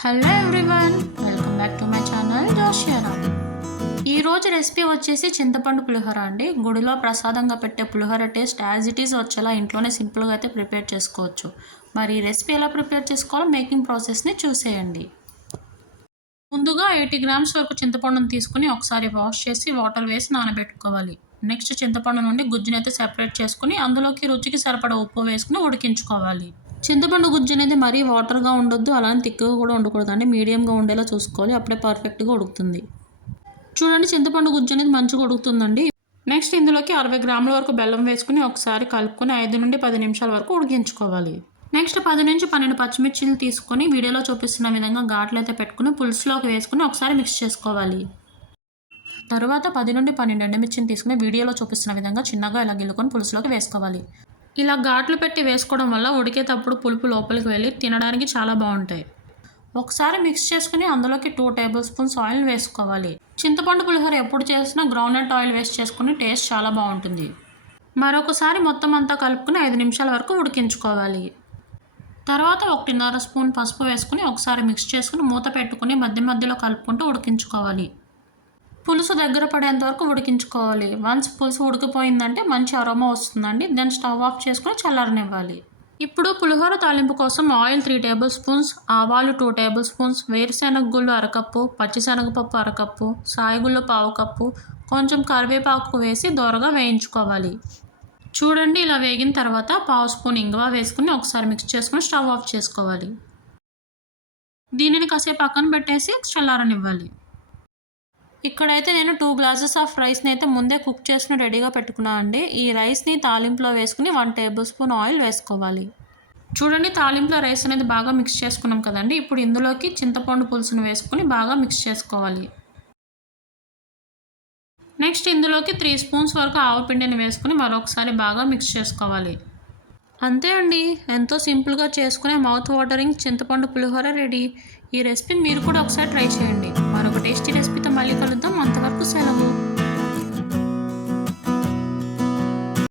Hello everyone, welcome back to my channel Joshiara. ఈరోజు recipe వచ్చేసి చింతపండు పులిహోర అండి. గుడిలో ప్రసాదంగా పెట్టే pulihora taste as it is వచ్చేలా ఇంట్లోనే సింపుల్గా అయితే ప్రిపేర్ చేసుకోవచ్చు. మరి ఈ రెసిపీ ఎలా ప్రిపేర్ చేసుకోవాలో మేకింగ్ ప్రాసెస్ని చూసేయండి. ముందుగా 80 గ్రామ్స్ వరకు చింతపండును తీసుకుని ఒకసారి వాష్ చేసి వాటర్ వేసి నానబెట్టుకోవాలి. నెక్స్ట్ చింతపండు నుండి గుజ్జుని అయితే సెపరేట్ చేసుకుని అందులోకి రుచికి సరిపడా ఉప్పు వేసుకుని ఉడికించుకోవాలి. చింతపండు గుజ్జు అనేది మరీ వాటర్గా ఉండొద్దు, అలానే తిక్కుగా కూడా ఉండకూడదు అండి. మీడియంగా ఉండేలా చూసుకోవాలి, అప్పుడే పర్ఫెక్ట్గా ఉడుకుతుంది. చూడండి, చింతపండు గుజ్జు అనేది మంచిగా ఉడుకుతుందండి. నెక్స్ట్ ఇందులోకి 60 గ్రాముల వరకు బెల్లం వేసుకుని ఒకసారి కలుపుకొని 5 నుండి 10 నిమిషాల వరకు ఉడికించుకోవాలి. నెక్స్ట్ 10 నుంచి 12 పచ్చిమిర్చిలు తీసుకొని వీడియోలో చూపిస్తున్న విధంగా ఘాట్లు అయితే పెట్టుకుని పులుసులోకి వేసుకుని ఒకసారి మిక్స్ చేసుకోవాలి. తర్వాత 10 నుండి 12 ఎండుమిర్చిని తీసుకుని వీడియోలో చూపిస్తున్న విధంగా చిన్నగా ఇలా గిల్లుకొని పులుసులోకి వేసుకోవాలి. ఇలా ఘాట్లు పెట్టి వేసుకోవడం వల్ల ఉడికేటప్పుడు పులుపు లోపలికి వెళ్ళి తినడానికి చాలా బాగుంటాయి. ఒకసారి మిక్స్ చేసుకుని అందులోకి 2 టేబుల్ స్పూన్స్ ఆయిల్ వేసుకోవాలి. చింతపండు పులిహోర ఎప్పుడు చేసినా గ్రౌండ్నట్ ఆయిల్ వేస్ట్ చేసుకుని టేస్ట్ చాలా బాగుంటుంది. మరొకసారి మొత్తం అంతా కలుపుకుని 5 నిమిషాల వరకు ఉడికించుకోవాలి. తర్వాత 1.5 స్పూన్ పసుపు వేసుకుని ఒకసారి మిక్స్ చేసుకుని మూత పెట్టుకుని మధ్య మధ్యలో కలుపుకుంటూ ఉడికించుకోవాలి. పులుసు దగ్గర పడేంత వరకు ఉడికించుకోవాలి. వన్స్ పులుసు ఉడికిపోయిందంటే మంచి అరోమా వస్తుందండి. దెన్ స్టవ్ ఆఫ్ చేసుకుని చల్లారనివ్వాలి. ఇప్పుడు పులిహోర తాలింపు కోసం ఆయిల్ 3 టేబుల్ స్పూన్స్, ఆవాలు 2 టేబుల్ స్పూన్స్, వేరుశెనగ గుళ్ళు అరకప్పు, పచ్చిశనగపప్పు అరకప్పు, సాయగుళ్ళు పావు కప్పు, కొంచెం కరివేపాకు వేసి దోరగా వేయించుకోవాలి. చూడండి, ఇలా వేగిన తర్వాత పావు స్పూన్ ఇంగువ వేసుకుని ఒకసారి మిక్స్ చేసుకుని స్టవ్ ఆఫ్ చేసుకోవాలి. దీనిని కాసేపు పక్కన పెట్టేసి చల్లారనివ్వాలి. ఇక్కడైతే నేను 2 గ్లాసెస్ ఆఫ్ రైస్ని అయితే ముందే కుక్ చేసుకుని రెడీగా పెట్టుకున్నాను అండి. ఈ రైస్ని తాలింపులో వేసుకుని 1 టేబుల్ స్పూన్ ఆయిల్ వేసుకోవాలి. చూడండి, తాలింపులో రైస్ అనేది బాగా మిక్స్ చేసుకున్నాం కదండి. ఇప్పుడు ఇందులోకి చింతపండు పులుసును వేసుకుని బాగా మిక్స్ చేసుకోవాలి. నెక్స్ట్ ఇందులోకి 3 స్పూన్స్ వరకు ఆవపిండిని వేసుకుని మరొకసారి బాగా మిక్స్ చేసుకోవాలి. అంతే అండి, ఎంతో సింపుల్గా చేసుకునే మౌత్ వాటరింగ్ చింతపండు పులిహోర రెడీ. ఈ రెసిపీని మీరు కూడా ఒకసారి ట్రై చేయండి. మరొక టేస్టీ రెసిపీతో మళ్ళీ కలుద్దాం. అంతవరకు సెలవు.